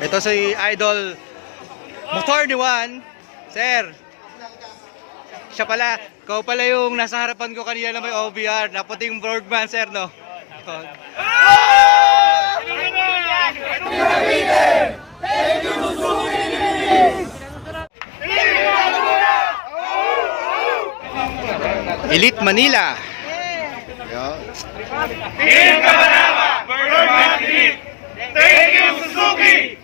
Ito si Idol Motor ni Juan. Sir, siya pala, ikaw pala yung nasa harapan ko kanina na may OBR, na puting Bergman, sir, no? Elite Manila. Team Kamanama, Bergman Elite. Thank you, Suzuki.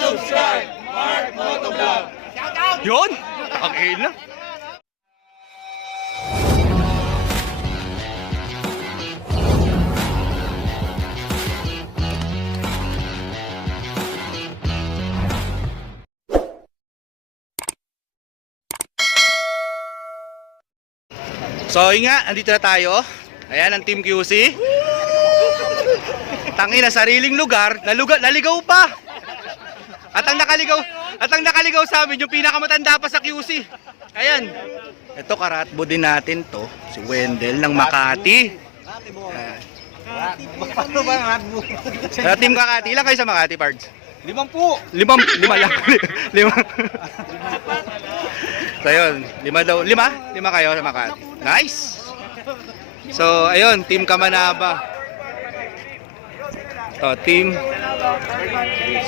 Subscribe, Mark Motovlog. Yun? Okay na. So yun nga, andito na tayo. Ayan ang Team QC. Tangina, sariling lugar, naligaw pa. At ang nakaligaw sa amin, yung pinakamatanda pa sa QC. Ayan. Ito, karatbo din natin to. Si Wendell ng Makati. Team Makati. Ilan kayo sa Makati, Pards? 5 po. Lima lang. Lima. So yun, lima kayo sa Makati. Nice. So ayun, Team Kamanaba. Team.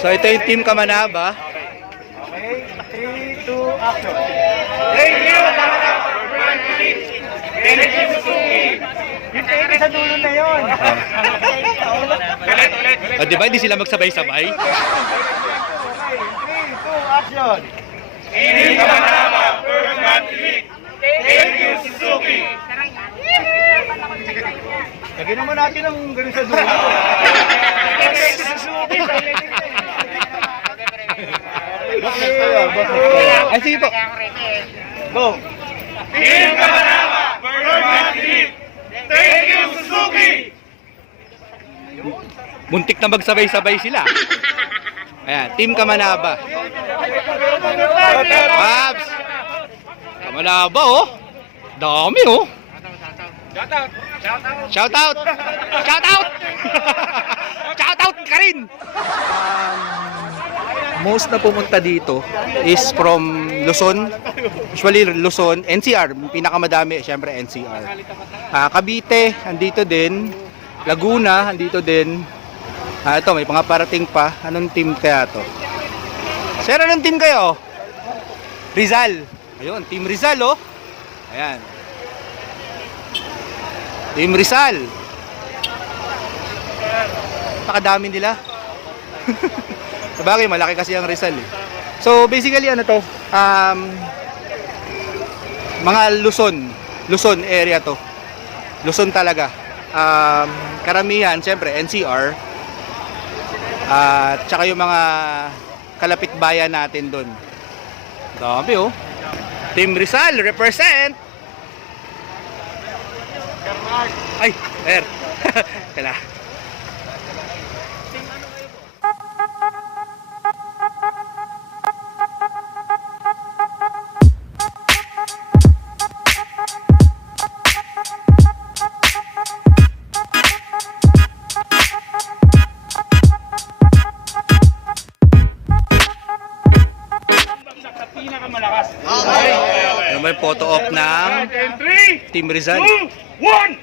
So ito yung Team Kamanaba. Okay, 3, 2, action. Thank you, Kamanama, Bergman Elite. Thank you, Suzuki. Yung tayo sa dulo na yun. Ulit. Di ba hindi sila magsabay-sabay? Okay, 3, 2, action. Team Kamanama, Bergman Elite. Thank you, Suzuki. Lagyan naman natin ang ganun sa dulo. Ay, sige po. Go. Team Kamanama, Bergman Elite. Thank you, Suzuki. Muntik na magsabay-sabay sila. Ayan, Team Kamanaba. Babs! Kamanaba, oh. Dami, oh. Shout out! Shout out ka rin! Most na pumunta dito is from Luzon. Usually Luzon, NCR, pinakamadami syempre NCR. Cavite, andito din. Laguna, andito din. Ito, may mga parating pa. Anong team kaya to? Sir, anong team kayo? Rizal. Ayun, Team Rizal, oh. Ayan. Team Rizal. Pakadami nila. Sabagay, malaki kasi ang Rizal, eh. So, basically, ano to? Mga Luzon area to. Luzon talaga. Karamihan, siyempre, NCR. At saka yung mga kalapit bayan natin doon. Dami, oh. Team Rizal, represent! Ay, Kala. Pinakamalakas. Ano ba yung photo op ng 3, Team Rizal? 2, 1.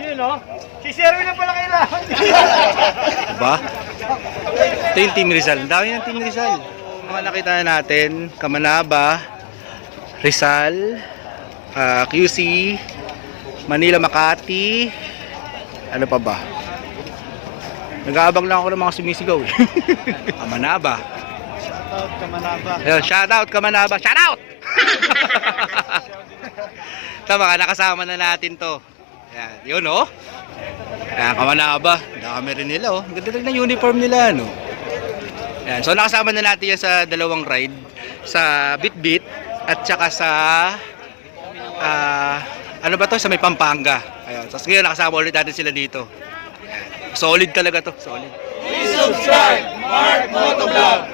Yun, no? Si Sherwin na pala kailangan. Ba? Ito yung Team Rizal. Ang dami ng Team Rizal. Mga nakita na natin, Kamanaba, Rizal, QC, Manila, Makati. Ano pa ba? Nag-aabang lang ako ng mga sumisigaw, eh. Kamanaba. Shoutout Kamanaba. Ayun, shoutout Kamanaba. Shoutout! Tama ka, nakasama na natin to. Ayan, yun, oh. Ayan, Kamanaba. Dami rin nila, oh. Ganda rin ng uniform nila, no. Ayan, so nakasama na natin yan sa dalawang ride. Sa Bitbit at saka sa ano ba to? Sa may Pampanga. Ayan, so ngayon nakasama ulit natin sila dito. Solid talaga to, solid. Please subscribe, Mark Motovlog.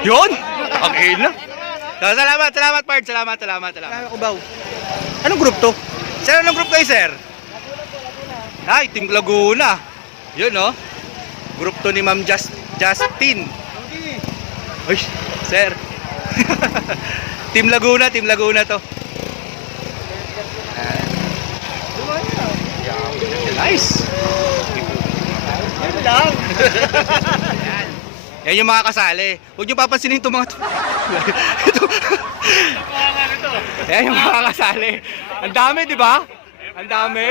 Yun! Okay na. So, salamat, Pard. Salamat. Anong group to? Sir, anong group kayo, sir? Ay, Team Laguna. Yun, no? Group to ni Ma'am Justin. Uy, sir. Team Laguna to. Nice. Yun lang. Yan yung mga kasali. Huwag niyo papansinin itong mga to. Ito. Yan yung mga kasali. Ang dami, di ba? Ang dami.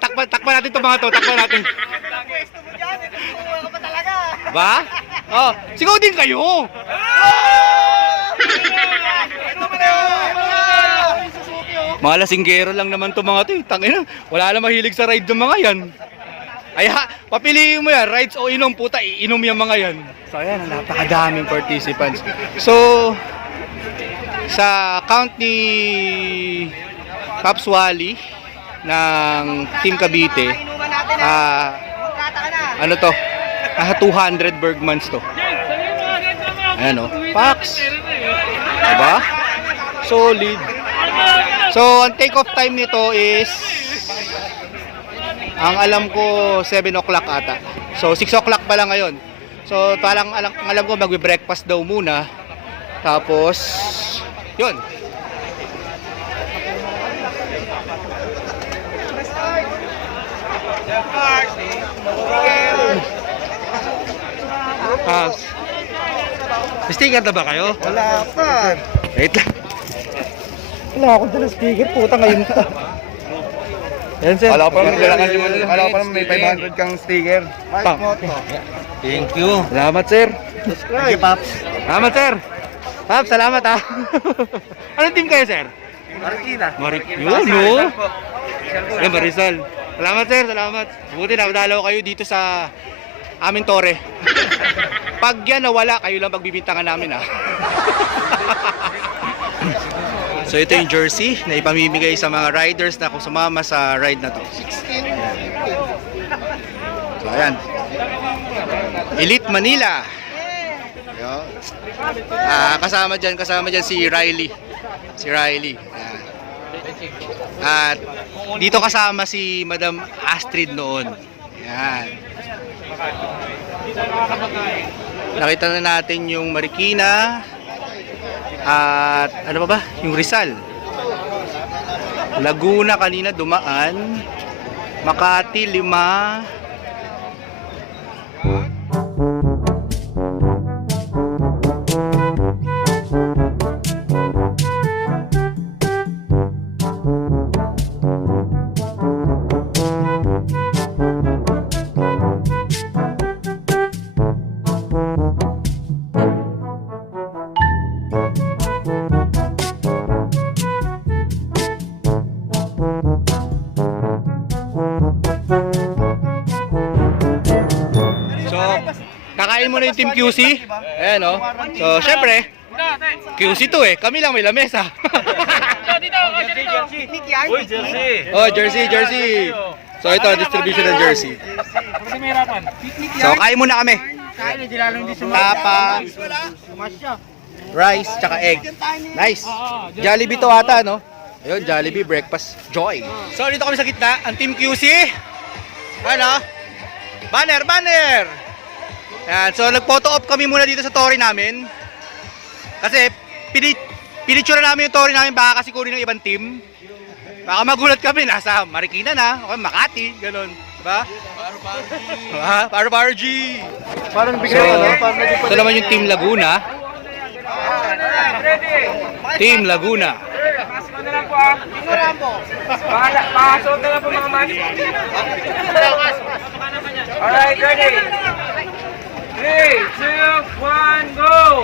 Takpan natin itong mga to. Takpan natin. Gusto mo dyan, ito ka pa talaga. Ba? Oh, sigaw din kayo. Mga lasinggero lang naman to mga to. Tangina, wala na mahilig sa ride ng mga yan. Ay ha, papiliin mo yan, rides o inom, puta, iinom yung mga yan. So ayan, napakadaming participants. So, sa count ni Pops Wally ng Team Cavite, ano to? 200 Bergmans to. Ayan o, Pax. Diba? Solid. So, ang take off time nito is, ang alam ko 7 o'clock ata. So 6 o'clock pa lang ngayon. So parang alam ko magbe-breakfast daw muna. Tapos yun. Sticker na ba kayo? Wala pa. Wait lang. Wala akong dala sticker, puta ngayon ka. Yan sir. Wala pa naman may 500 kang sticker. Pang. Thank you. Salamat sir. Subscribe. Paps. Salamat sir. Paps, salamat ha. Anong team kayo sir? Marikina. Yun no. Yan Marisol. Salamat sir, salamat. Buti na dalaw kayo dito sa aming tore. Pag yan nawala, kayo lang pagbibintangan namin ha. So ito yung jersey na ipamimigay sa mga riders na kung sumama sa ride na to. So ayan. Elite Manila. Kasama dyan si Riley. Ayan. At dito kasama si Madam Astrid noon. Ayan. Nakita na natin yung Marikina. At ano pa ba? Yung Rizal. Laguna kanina dumaan. Makati 5. Kakain mo na yung Team QC. Ayan o. So, syempre, QC to eh. Kami lang may lamesa. Oh, jersey. So, ito, distribution ng jersey. So, kain muna kami. Tapa, rice, tsaka egg. Nice. Jollibee to ata, no? Ayun, Jollibee breakfast joy. So, dito kami sa gitna. Ang Team QC. Ano? Banner! Yan, so nag-photo op kami muna dito sa tori namin. Kasi pinicture namin yung tori namin baka kasi kunin ng ibang team. Baka magulat kami, nasa Marikina na, o Makati, ganun. Diba? Paru-Paru G. Parang bigay ano? Ito naman yung Team Laguna. Team Laguna. Pasok na lang po ah. Pasok na lang po mga man. Alright, ready? 3, 2, 1, go!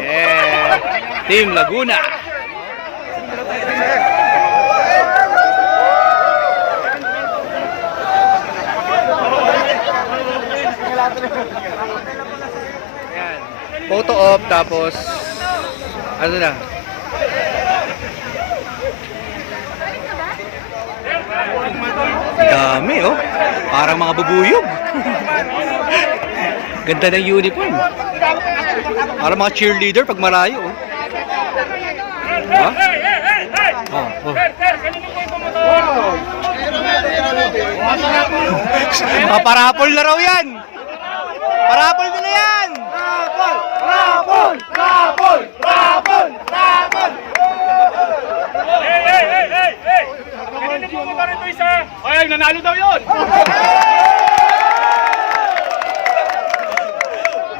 Yeah. Team Laguna. Ayan. Photo op tapos ano na? Dami oh. Parang mga bubuyog. Ganda ng uniform. Para mga cheerleader pag malayo. Oh. Diba? Oh, oh. Parapol na raw yan. Parapol nila yan. Rapol! Rapol! Rapol! Rapol! Hey! Kanina po ba rin ito isa? Ay, nanalo daw yun!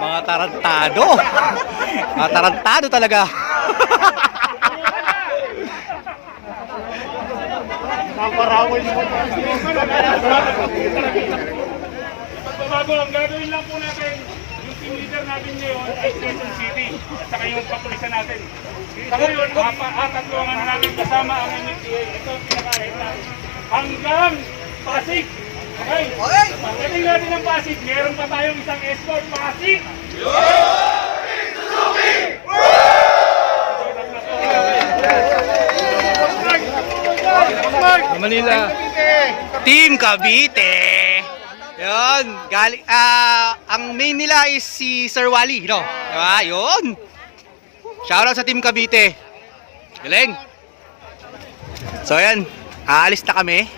Mga tarantado. Mga tarantado talaga. Bago, ang gagawin lang po natin, yung team leader natin ngayon ay Quezon City at saka yung papulisan natin. Sa ngayon, tatlo ang natin kasama ang MMDA. Ito ang pinakain natin. Hanggang Pasig. Okay? Pagdating natin ng Pasig, meron pa tayong isang escort Pasig. Manila. Team Cavite. Yun. Ang main nila is si Sir Wally. No? Diba? Yun. Shoutout sa Team Cavite. Galing. So yan. Aalis na kami.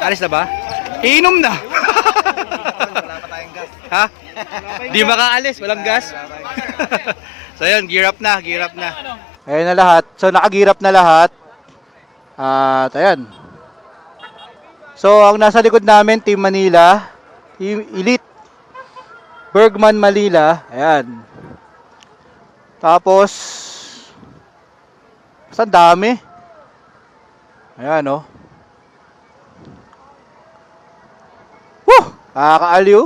Alis na ba? Iinom na. Ha? Di makaalis. Walang gas. So yan. Gear up na. Gear up na. Ayun na lahat. So naka-gear up na lahat. At ayan. So ang nasa likod namin, Team Manila, Team Elite, Bergman Manila, ayan. Tapos, saan dami? Ayan o. Woo! Nakakaaliw.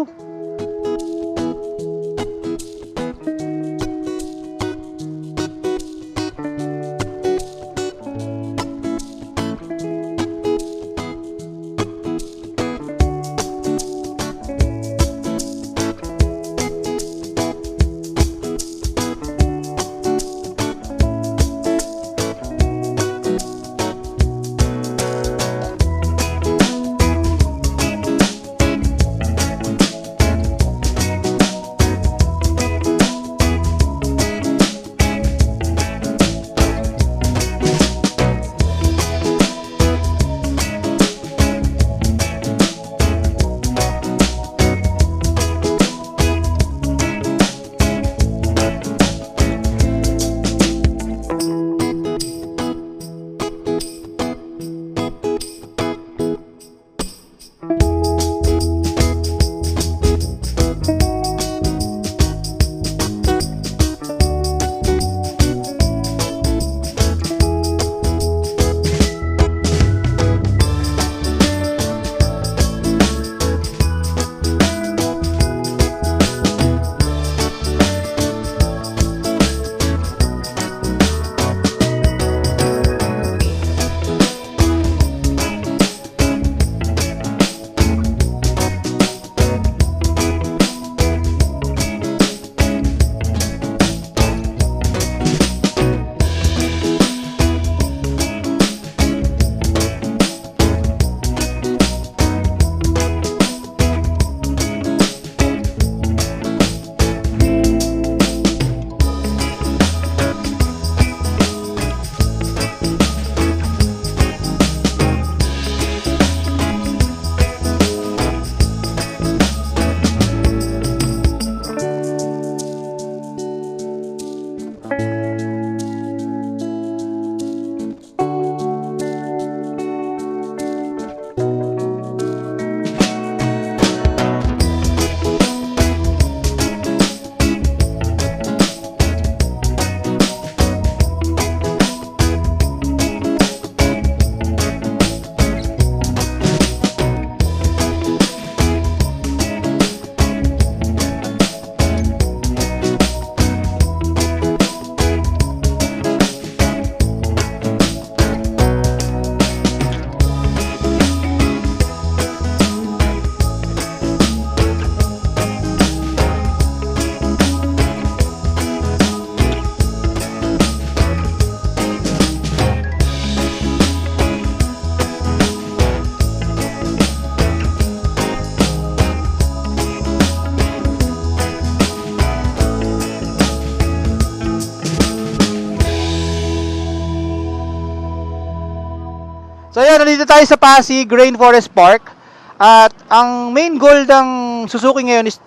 tayo sa Pasig Rainforest Park. At ang main goal ng Suzuki ngayon is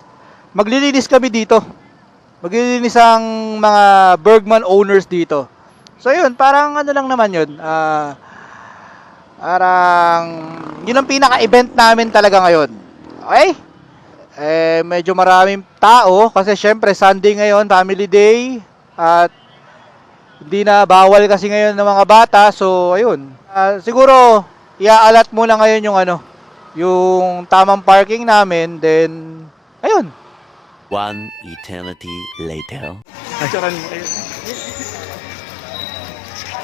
maglilinis kami dito. Maglilinis ang mga Bergman owners dito. So yun, parang ano lang naman yun. Parang yun ang pinaka-event namin talaga ngayon. Okay? Medyo maraming tao kasi syempre Sunday ngayon, family day. At hindi na bawal kasi ngayon ng mga bata. So ayun. Siguro iaalat muna ngayon yung tamang parking namin, then ayun. One eternity later.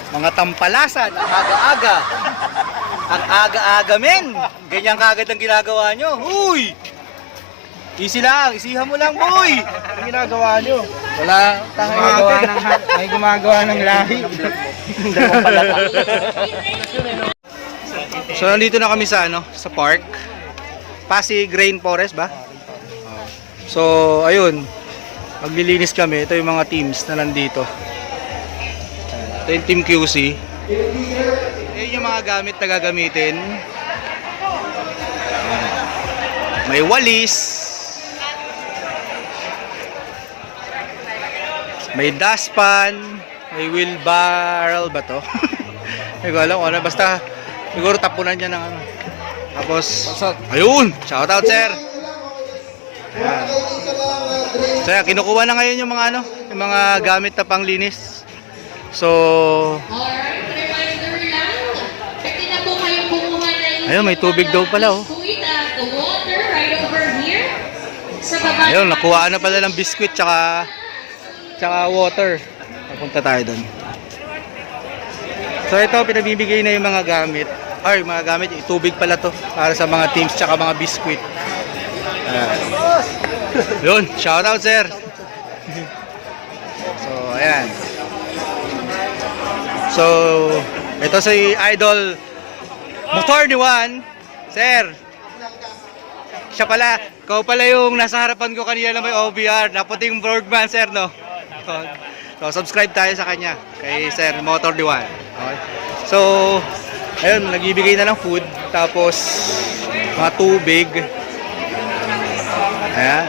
Mga tampalasan, ang aga-aga. Ang aga-aga, men. Ganyan kagad ang ginagawa nyo. Huy! Easy lang, isihan mo lang, boy. Ang ginagawa nyo? Wala, May gumagawa ng lahi. So nandito na kami sa sa park. Pasig Rainforest ba? So ayun. Maglilinis kami. Ito yung mga teams na nandito. Ito yung Team QC. Ayun yung mga gamit na gagamitin. May walis. May dustpan. May wheelbarrow ba to? Hindi ko alam kung ano. Basta siguro tapunan niya ng ano. Tapos, ayun! Shoutout, sir! Ayan. So, yan, kinukuha na ngayon yung mga yung mga gamit na panglinis. So, ayun, may tubig daw pala, oh. Ayun, nakuhaan na pala ng biscuit tsaka water. Papunta tayo doon. So ito, pinabibigay na yung mga gamit. Ay, mga gamit, tubig pala to para sa mga teams tsaka mga biscuit. Yun, shout out, sir. So, ayan. So, ito si Idol Motor ni Juan. Sir, siya pala, ikaw pala yung nasa harapan ko kanina na may OBR, naputing Bergman, sir, no? So, subscribe tayo sa kanya, kay Sir Motor ni Juan. Okay. So, ayun, nagbibigay na ng food, tapos mga tubig. Ayan.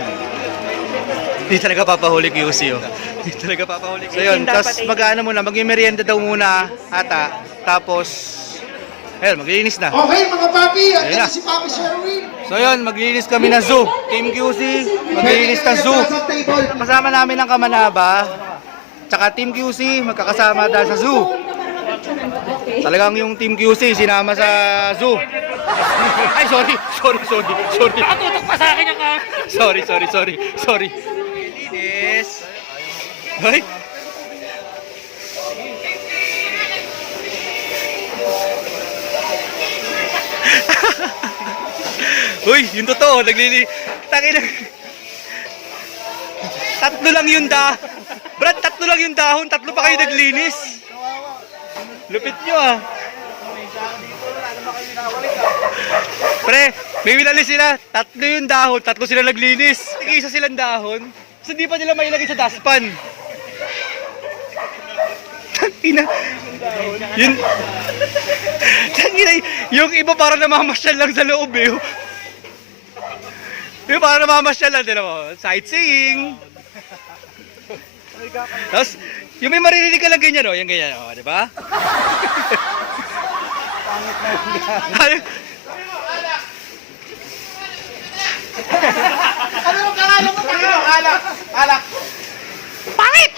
Hindi talaga papahuli QC, oh. Hindi talaga papahuli. So yun, tapos mag-ano muna, mag-merienda daw muna ata. Tapos, ayun, maglilinis na. Okay mga papi, Ayun na. at si Papi Sherwin. So yun, maglilinis kami ng zoo. Team QC, maglilinis ng zoo. Kasama namin ang Kamanaba. Tsaka Team QC, magkakasama dahil sa zoo. Talagang yung Team QC, sinama sa zoo. Ay, sorry. Nakatutok pa sa akin yung Sorry. Linis. Ay. Uy, yung totoo, tatlo lang yung Brad, tatlo lang yung dahon, tatlo pa kayo naglinis. Lupit nyo, ah. Pre, may winali sila. Tatlo yung dahon, tatlo sila naglinis. Isa silang dahon. So hindi pa nila mailagay sa dustpan. Tangina. Tangina, yung iba para namamasyal lang sa loob, eh. Yung para namamasyal lang, din mo. Sightseeing. Tapos, yung may maririnig ka lang ganyan, oh. Yung ganyan, oh. Di ba? Ano ang pangalan mo tayo? Alak. Pangit.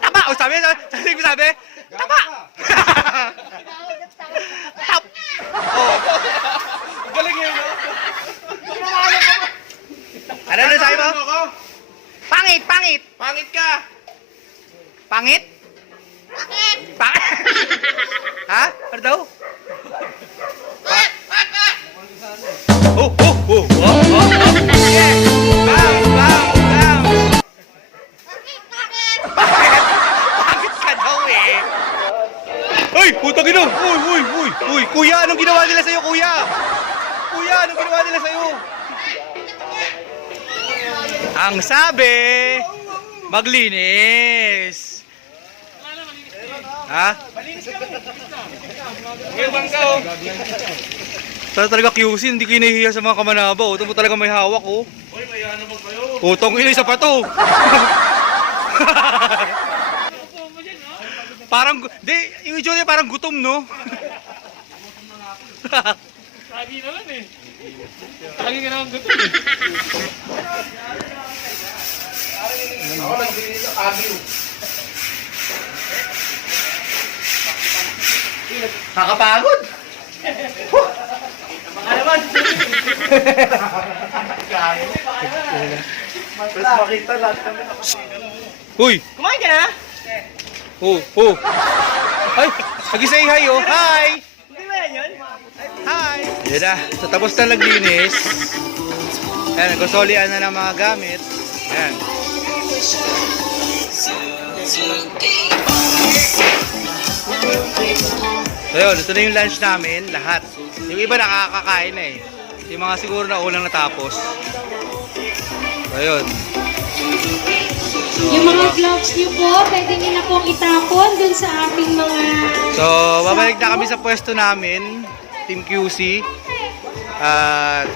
Taba. O sabi ko sabi. Taba. Tap. Oh. Galing yun, no? Ano na sabi mo? Pangit. Pangit ka. Pangit? Ha? Ano daw? Oh. Yeah. Bounce. Pangit ka daw, eh. Uy, putang ina. Uy. Kuya, anong ginawa nila sa'yo, kuya? Ang sabi, maglinis. Ha? May bangka oh. Sana talaga QC, hindi ko hinahiya sa mga kamanaba. Ito mo talaga may hawak, oh. Uy, may ano ba kayo? Utong ina, isa pa to. Parang, di, yung itsura niya parang gutom, no? Lagi naman eh. Lagi ka naman gusto eh. Nakakapagod. Uy! Kumain ka na? Oh, oh. Ay, nag-say hi, oh. Hi! Hindi ba yan? Hi! Yan na, so tapos na naglinis. Ayan, nagkasolian na ng mga gamit. Ayan. So yun, ito na yung lunch namin, lahat. Yung iba nakakakain na eh. Yung mga siguro na unang natapos. So yun. Yung mga gloves niyo po, pwede niyo na pong itapon dun sa ating mga... So, babalik na kami sa pwesto namin, Team QC. At...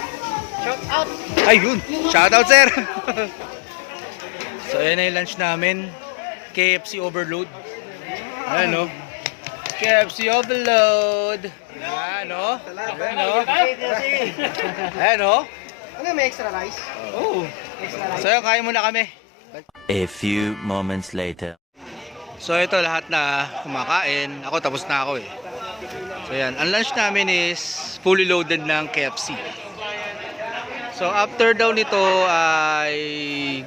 Ayun! Shoutout, sir! So, ayan na yung lunch namin. KFC overload. Ayan, no? KFC overload! Ayan, no? Ayan, no? Ayan, no? Ano may extra rice? Oh. So, yun, kain muna kami. A few moments later. So ito lahat na kumakain. Ako tapos na ako eh. So yan, ang lunch namin is fully loaded ng KFC. So after daw nito ay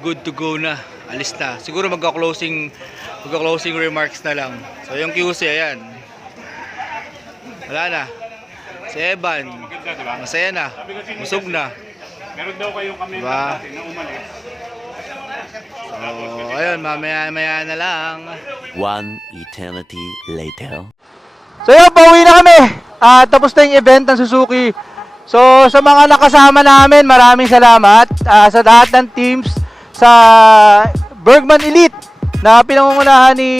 good to go na. Alis na. Siguro magka-closing remarks na lang. So yung QC ayan. Wala na. Si Evan, Maganda, diba? masaya na. Busog na. Meron daw kayong kami Diba? natin na umalis. So ayun, mamaya-maya na lang. One eternity later. So yun, pauwi na kami. Tapos na yung event ng Suzuki. So sa mga nakasama namin, maraming salamat. Sa lahat ng teams sa Bergman Elite na pinangungunahan ni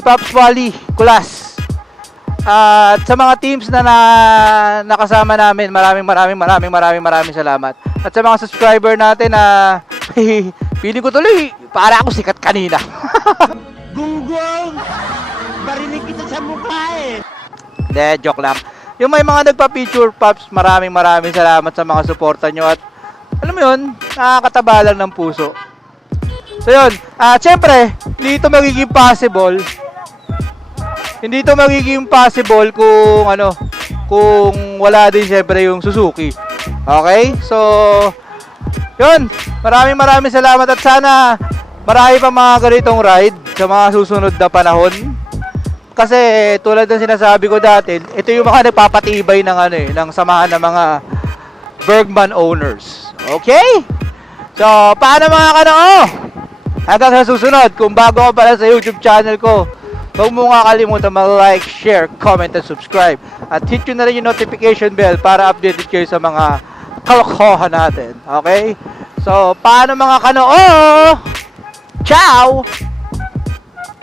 Pops Wally Kulas. At sa mga teams na nakasama namin, maraming salamat. At sa mga subscriber natin na feeling ko tuloy, para ako sikat kanina. Gunggong! Barinig kita sa mukha eh! Hindi, joke lang. Yung may mga nagpa-picture, Pops, maraming salamat sa mga suporta nyo. At alam mo yun, nakakataba lang ng puso. So yun, syempre, hindi ito magiging possible. Hindi ito magiging possible kung wala din syempre yung Suzuki. Okay? So, yun, maraming salamat at sana marami pa mga ganitong ride sa mga susunod na panahon. Kasi tulad ng sinasabi ko dati, ito yung mga nagpapatibay ng samahan ng mga Bergman owners. Okay? So, paano mga kanoo? Hanggang sa susunod, kung bago ka pala sa YouTube channel ko, huwag mo nga kalimutan mag-like, share, comment, and subscribe. At hit nyo na rin yung notification bell para updated kayo sa mga kalokohan natin. Okay? So, paano mga kanoo? Ciao!